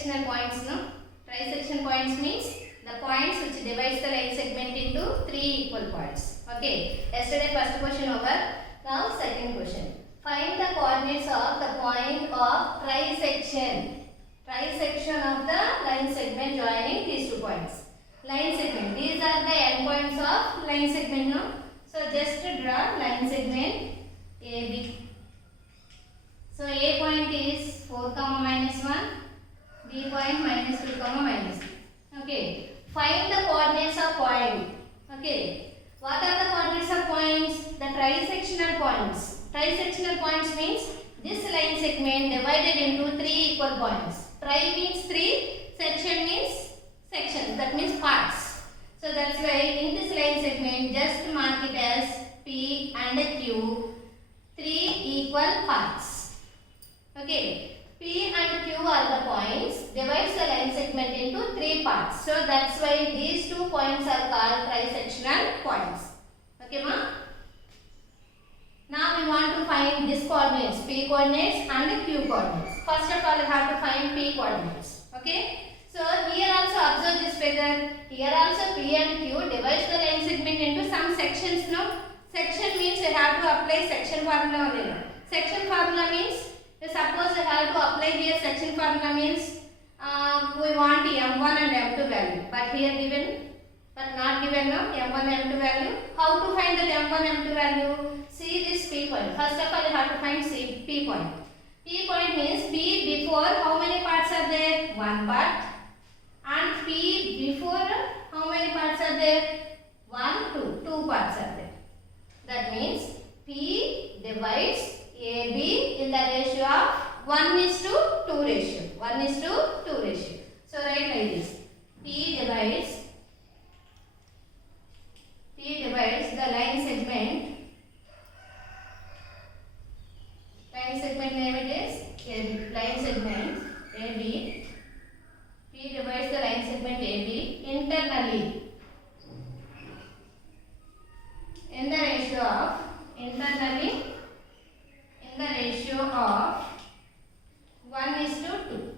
trisectional points, no? Trisection points means the points which divides the line segment into three equal parts. Okay. Yesterday first question over. Now second question. Find the coordinates of the point of trisection. Trisection of the line segment joining these 2 points. Line segment. These are the endpoints of line segment, no? So just to draw line segment AB. So A point is 4, minus 1. B point minus 2, minus 3. Okay. Find the coordinates of point. Okay. What are the coordinates of points? The trisectional points. Trisectional points means this line segment divided into 3 equal points. Tri means 3, section means section. That means parts. So that's why in this line segment just mark it as P and Q, 3 equal parts. Okay. P and Q are the points, divides the line segment into 3 parts. So that's why these 2 points are called trisectional points. Okay, ma? Now we want to find these coordinates, P coordinates and Q coordinates. First of all, you have to find P coordinates. Okay? So here also observe this figure. Here also P and Q divides the line segment into some sections. No? Section means you have to apply section formula only. No? Section formula means, suppose you have to apply here section formula means we want M1 and M2 value, but here given, but not given, no? M1 and M2 value. How to find the M1 and M2 value? See this P point. First of all, you have to find P point. P point means P before how many parts are there? 1 part. And P before how many parts are there? 1, 2. 2 parts are there. That means P divides AB in the ratio of 1:2 ratio. 1:2 ratio. So write like this. P divides the line segment. Line segment name it is AB. Line segment AB. P divides the line segment AB internally in the ratio of 1:2.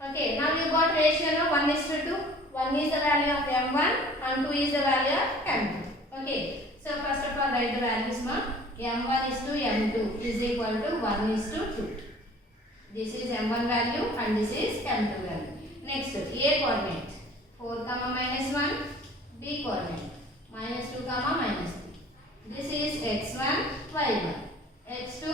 Okay, now you got ratio of 1:2. 1 is the value of M1 and 2 is the value of M2. Okay, so first of all write the values. M1 is to M2 is equal to 1:2. This is M1 value and this is M2 value. Next, A coordinate 4, minus 1. B coordinate minus 2, minus 3. This is X1, Y1. X2,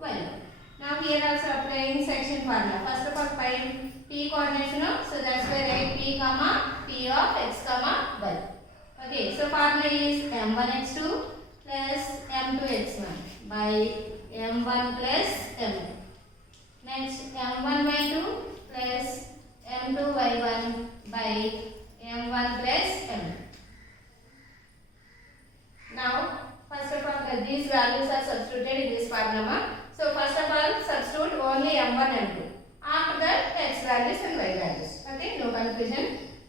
Y1. Now here also applying section formula. First of all find P coordinates, no? So that's why write P, P of X, Y. Okay, so formula is M1x2 plus M2x1 by M1 plus M2. Next, M1y2 plus M2y1 by M1 plus M2. Now, first of all, these values are substituted in this formula. So, first of all, substitute only M1, M2. After that, X values and Y values. Okay, no confusion.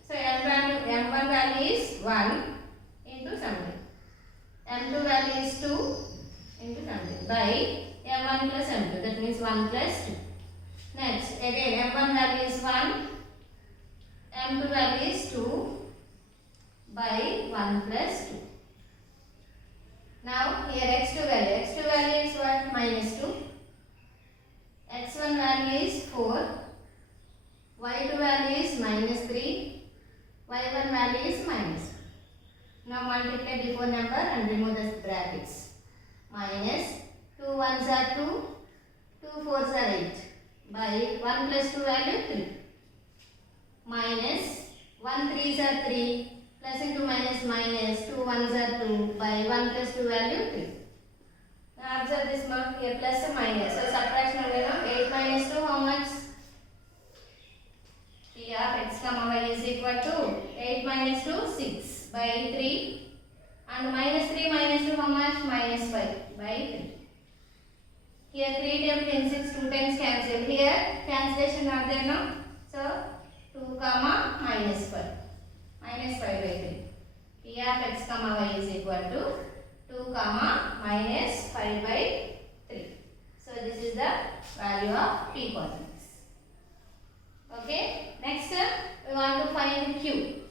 So, M1 value is 1 into something. M2 value is 2 into something by M1 plus M2. That means 1 plus 2. Next, again M1 value is 1. M2 value is 2 by 1 plus 2. Now here x2 value. x2 value is what? Minus 2. x1 value is 4. y2 value is minus 3. y1 value is minus 1. Now multiply before number and remove the brackets. Minus 2 1s are 2. 2 4s are 8. By 1 plus 2 value 3. Minus 1 3s are 3. Plus into minus minus 2 1s are 2 by 1 plus 2 value 3. Now observe this mark here plus and minus. So subtraction will know 8 minus 2 how much? P of x, y is equal to 8 minus 2 6 by 3 and minus 3 minus 2 how much? Minus 5 by 3. Here 3 times 10 6 2 times cancel. Here cancellation are there no? So 2 comma minus 5. Minus 5 by 3. P of x, y is equal to 2 comma minus 5 by 3. So this is the value of P coordinates. Okay. Next, we want to find Q.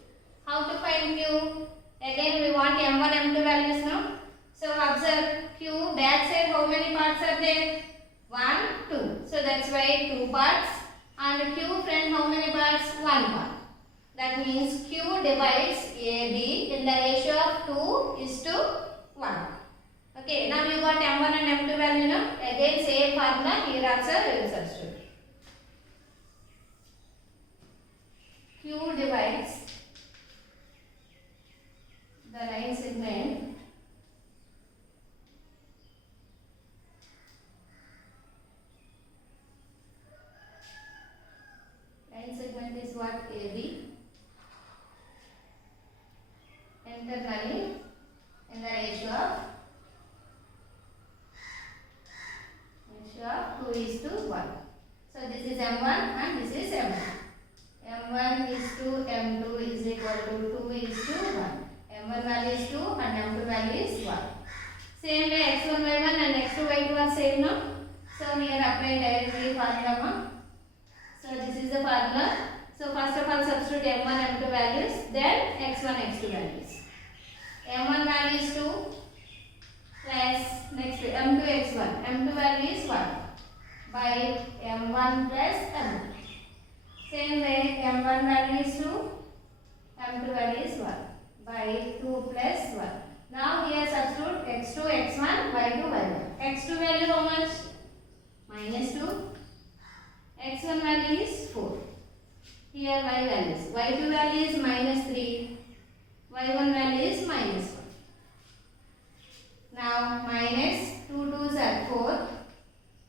How to find Q? Again, we want M1, M2 values now. So observe Q back side. How many parts are there? 1, 2. So that's why 2 parts. And Q front, how many parts? 1 part. That means Q divides AB in the ratio of 2:1. Okay, now you got M1 and M2 value now. Again same formula, here also we will substitute. Q divides the line segment is what? AB. Internally in the ratio of 2:1. So this is M1 and this is M2. M1 is to M2 is equal to 2:1. M1 value is 2 and M2 value is 1. Same way x1 y1 and x2 y2 are same now. So here apply directly formula. So this is the formula. So first of all substitute M1 M2 values, then x1 x2 values. M1 value is 2 plus next M2 x1. M2 value is 1 by M1 plus M2. Same way M1 value is 2, M2 value is 1 by 2 plus 1. Now here substitute x2 x1 y2 y1. x2 value how much? -2. x1 value is 4. Here y values. y2 value is -3. y1 value is -1. Now minus 2 2s are 4.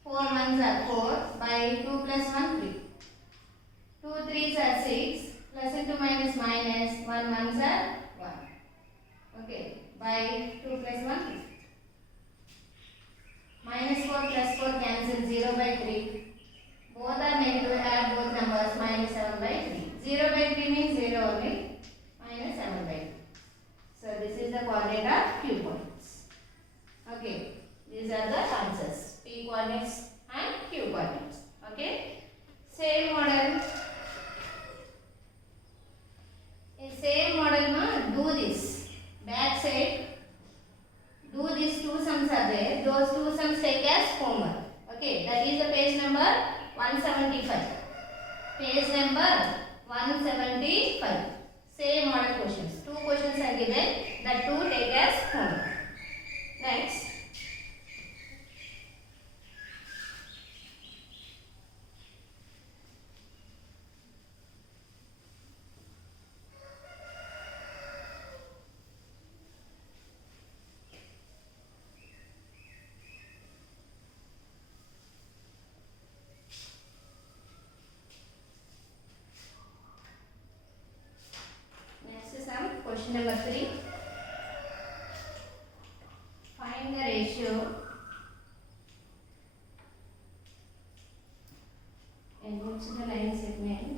4 1s are 4 by 2 plus 1 3. 2 3s are 6. Plus into minus minus 1 1s are 1. Okay. By 2 plus 1 3. Minus 4 plus 4 cancel 0 by 3. Both are negative, add both numbers, minus 7 by 3. 0 by 3 means 0 only, minus 7 by 3. So this is the coordinate of Q points. Okay, these are the answers, P coordinates and Q coordinates. Okay, same model. In same model, do this. Back side, do these two sums are there. Those two sums take as homework. Okay, that is the page number 175. Page number 175. Same model questions. Two questions are given. The two take as homework. Next. Question number 3. Find the ratio in which the line segment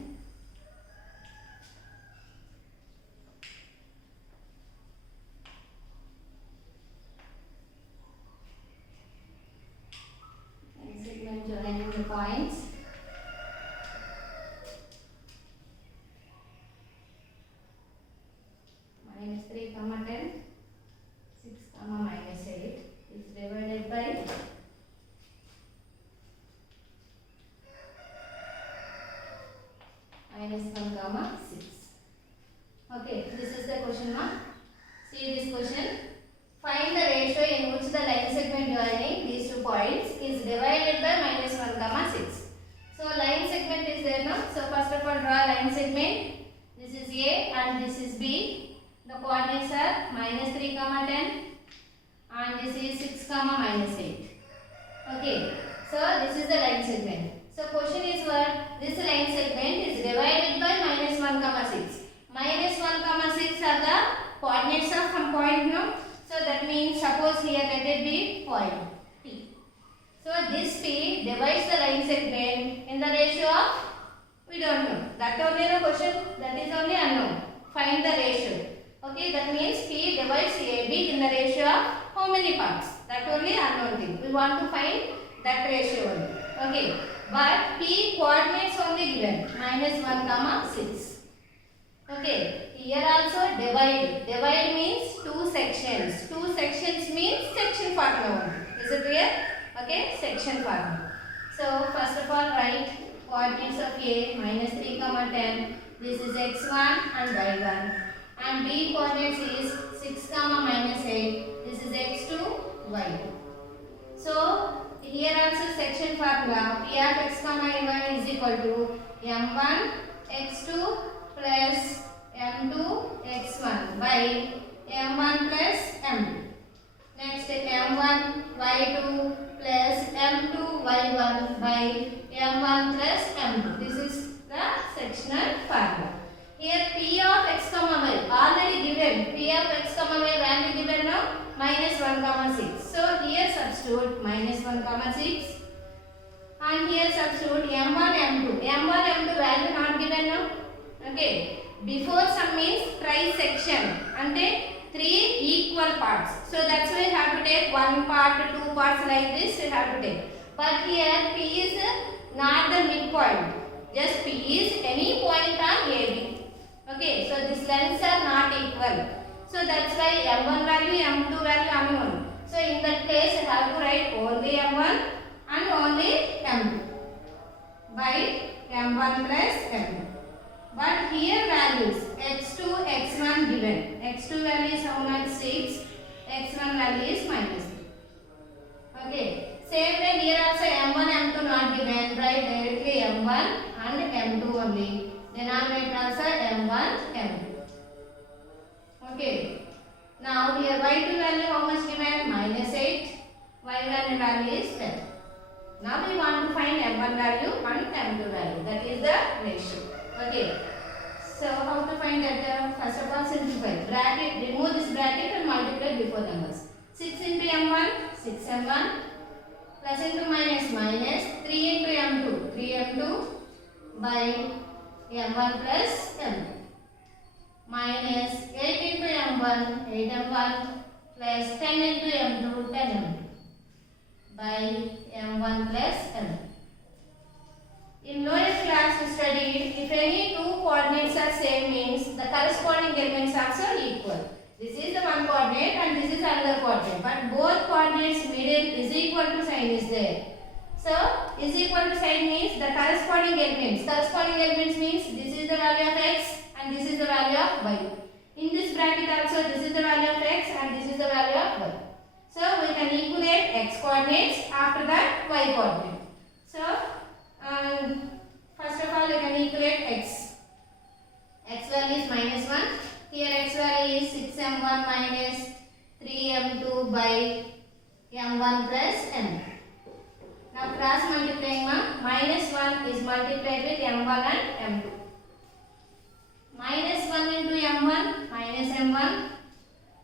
joining the points -3, 10, 6, -8 is divided by -1, 6. Okay, this is the question mark. See this question. Find the ratio in which the line segment joining these two points is divided by -1, 6. So line segment is there now. So first of all draw line segment. This is A and this is B. The coordinates are -3, 10 and this is 6, -8. Okay, so this is the line segment. So question is what? This line segment is divided by -1, 6. -1, 6 are the coordinates of some point now. So that means suppose here let it be point P. So this P divides the line segment in the ratio of, we don't know. That only the question, that is only unknown. Find the ratio. Okay, that means P divides AB in the ratio of how many parts? That only unknown thing. We want to find that ratio only. Okay, but P coordinates only given -1 comma 6. Okay, here also divide. Divide means two sections. Two sections means section formula only. Is it clear? Okay, section formula. So first of all write coordinates of A -3 comma 10. This is x1 and y1. And B coordinates is 6 comma -8. This is x2, y2. So here also section formula P of x comma y1 is equal to m1 x2 plus m2 x1 by m1 plus m2. Next m1 y2 plus m2 y1 by m1 plus m2. This is the sectional formula. Here P of x comma y already given. P of x comma y value given now -1 comma 6. So here substitute -1 comma 6 and here substitute m1 m2. M1 m2 value not given now. Okay. Before sum means trisection ante 3 equal parts. So that's why you have to take one part, two parts like this you have to take. But here P is not the midpoint. Just P is any point on AB. Okay, so these lengths are not equal. So that's why m1 value, m2 value unknown. So in that case you have to write only m1 and only m2 by m1 plus m2. But here values x2, x1 given. x2 value is how much? 6. x1 value is -3. Okay. Same way here also m1, m2 not given. Write directly m1 and m2 only. Denominator also m1, m2. Okay. Now here y2 value how much given? -8. y1 value is 10. Now we want to find m1 value and m2 value. That is the ratio. Okay. So how to find that? First of all simplify. Bracket, remove this bracket and multiply before numbers. 6 into m1, 6m1 plus into minus 3 into m2, 3m2 by m1 plus m2 minus 8 into m1, 8m1 plus 10 into m2, 10m2 by m1 plus m2. In lower class we studied if any two coordinates are same means the corresponding elements also equal. This is the one coordinate and this is another coordinate, but both coordinates middle is equal to sign is there. So is equal to sign means the corresponding elements. Corresponding elements means this is the value of x and this is the value of y. In this bracket also this is the value of x and this is the value of y. So we can equate x coordinates, after that y coordinate. So first of all we can equate x. X value is -1. Here x value is 6m1 minus 3m2 by m1 plus m. Now cross multiplying -1 is multiplied with m1 and m2. -1 into m1 minus m1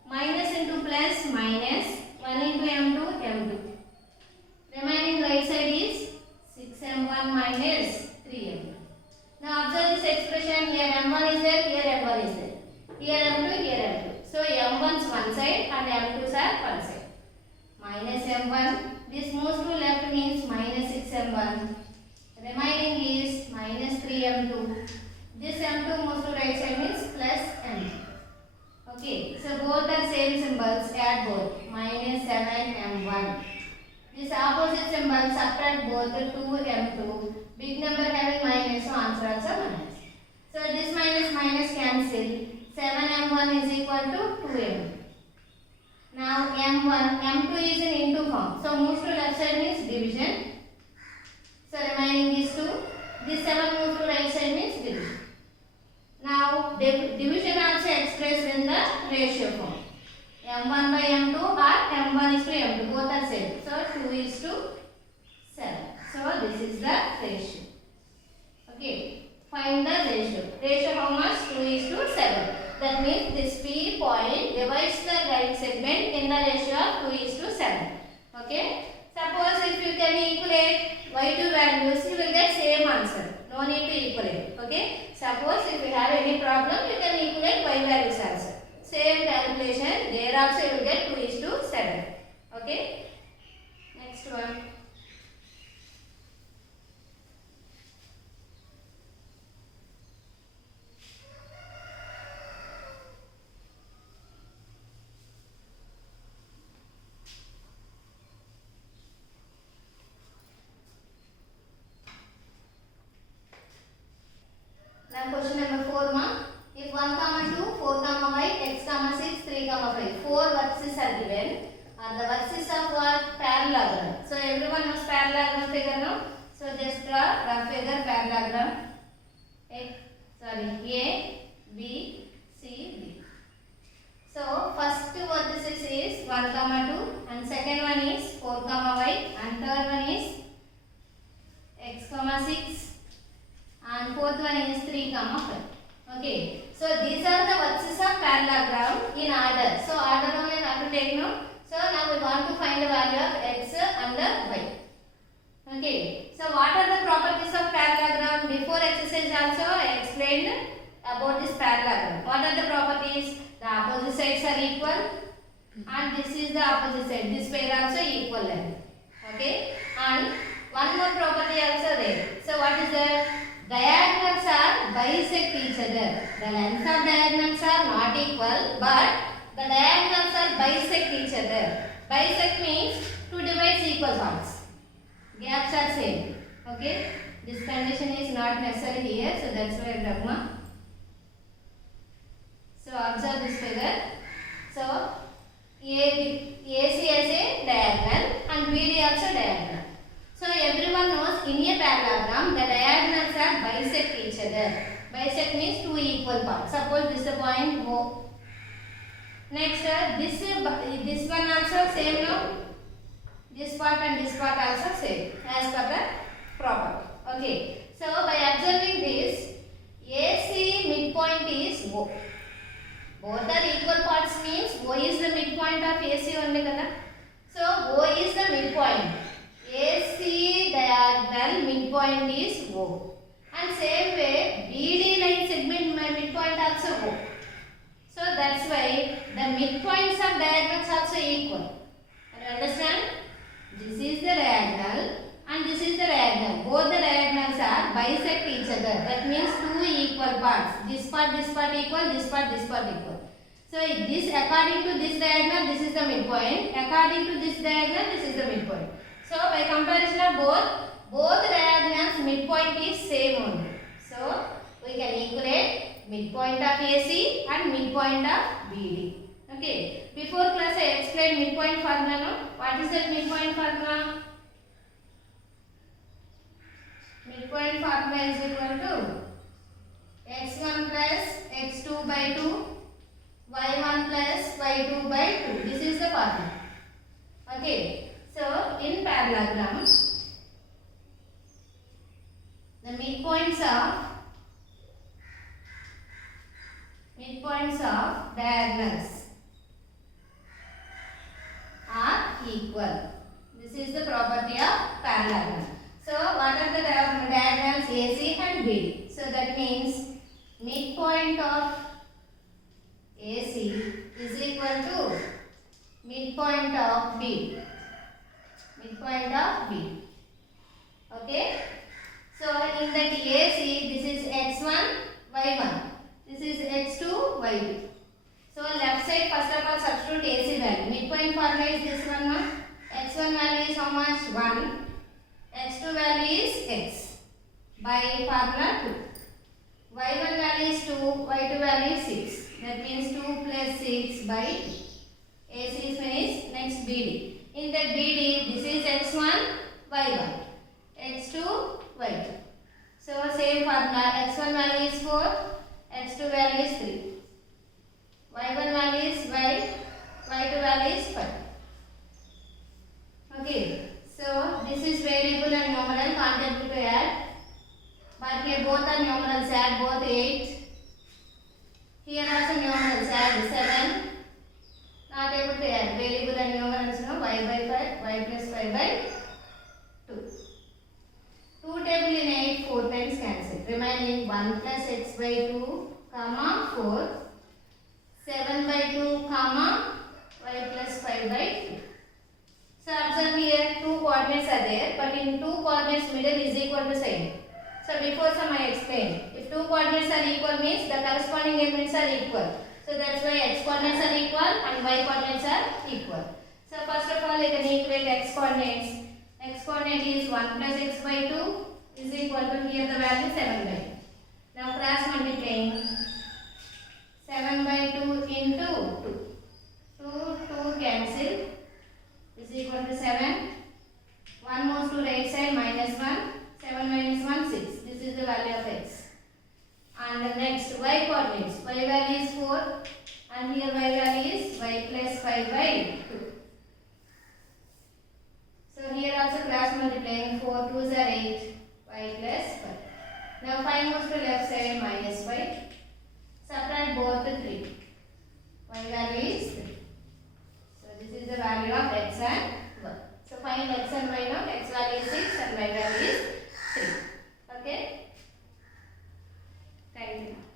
minus into plus minus 1 into m2 m2. Remaining right side is 6m1 minus 3m2. Now observe this expression. Here m1 is there, here m1 is there. Here m2, here m2. So m1 is one side and m2s are one side. Minus m1. This moves to left means minus 6m1. Remaining is minus 3m2. This m2 moves to right side means plus m2. Okay. So both are same symbols. Add both. Minus 7m1. This opposite symbol subtract both 2m2. Big number having minus, so answer also minus. So this minus minus cancel. 7m1 is equal to 2m2. Now m2 is in into form. So moves to left side means division. So remaining is 2. This 7 moves to right side means division. Now division also expressed in the ratio form. m1 by m2 or m1 is to m2. Both are same. So 2 is to 7. So this is the ratio. Okay. Find the ratio. Ratio how much? 2 is to 7. That means this P point divides the right segment in the ratio of 2 is to 7. Okay. Suppose if you can equate y2 values, you will get same answer. No need to equate. Okay. Suppose if you have any problem, you can equate y values also. Same calculation. There also you will get 2 is to 7. Okay. Next one. parallelogram. So everyone knows parallelogram figure now. So just draw rough figure parallelogram. A, B, C, D. So first vertices is 1, 2, and second one is 4, y, and third one is x, 6, and fourth one is 3, 5. Okay. So these are the vertices of parallelogram in order. So order only we have to take now. So now we want to find the value of x and y. Okay. So what are the properties of parallelogram? Before exercise also I explained about this parallelogram. What are the properties? The opposite sides are equal, and this is the opposite side. This pair also equal length. Okay. And one more property also there. So what is that? Diagonals are bisect each other. The lengths of diagonals are not equal, but the diagonals are bisect each other. Bisect means two divides equal parts. Gaps are same. Okay. This condition is not necessary here, so that's why Brahma. So observe this figure. So AC has a diagonal and BD also diagonal. So everyone knows in a parallelogram the diagonals are bisect each other. Bisect means two equal parts. Suppose this is the point O. Next this one also same now. This part and this part also same as per the property. Okay. So by observing this, AC midpoint is O. Both are equal parts means O is the midpoint of AC only kada. So O is the midpoint. AC diagonal midpoint is O. And same way BD line segment midpoint also O. So that's why the midpoints of diagonals also equal. You understand? This is the diagonal and this is the diagonal. Both the diagonals are bisect each other. That means two equal parts. This part equal, this part equal. So this according to this diagonal, this is the midpoint. According to this diagonal, this is the midpoint. So by comparison of both diagonals midpoint is same only. So we can equate midpoint of AC and midpoint of BD. Okay. Before class I explained midpoint formula. No? What is that midpoint formula? Midpoint formula is equal to x1 plus x2 by 2, y1 plus y2 by 2. This is the formula. Okay. So in parallelogram, the midpoints of diagonals are equal. This is the property of parallelogram. So what are the diagonals AC and BD? So that means midpoint of AC is equal to midpoint of BD. Midpoint of B. Okay. So in that AC, this is x1, y1. This is x2, y2. So left side first of all substitute AC value. Midpoint formula is this one. No? x1 value is how much? 1. x2 value is x by formula 2. y1 value is 2, y2 value is 6. That means 2 plus 6 by 2. AC is finished. Next BD. In that BD, this is x1, y1, x2, y2. So same formula, x1 value is 4, x2 value is 3, y1 value is y, y2 value is 5. Okay, so this is variable and numeral, can't able to add. But here both are numerals, add both 8. Here also numerals, add 7. Not able to add variable and numerals, no, y by 5, y plus 5 by 2. 2 table in 8, 4 times cancel. Remaining 1 plus x by 2, comma 4, 7 by 2, comma y plus 5 by 2. So observe here, 2 coordinates are there, but in 2 coordinates middle is equal to sign. So before some I explained, if 2 coordinates are equal means the corresponding elements are equal. So that's why x coordinates are equal and y coordinates are equal. So first of all, you can equate x coordinates. X coordinate is 1 plus x by 2 is equal to here the value 7 by 2. Now cross multiplying 7 by 2 into 2. 2 cancel is equal to 7. multiplying 4 2s are 8, y plus 5. Now 5 moves to left side minus 5. Subtract both the 3. Y value is 3. So this is the value of x and y. So find x and y now. X value is 6 and y value is 3. Okay. Thank you.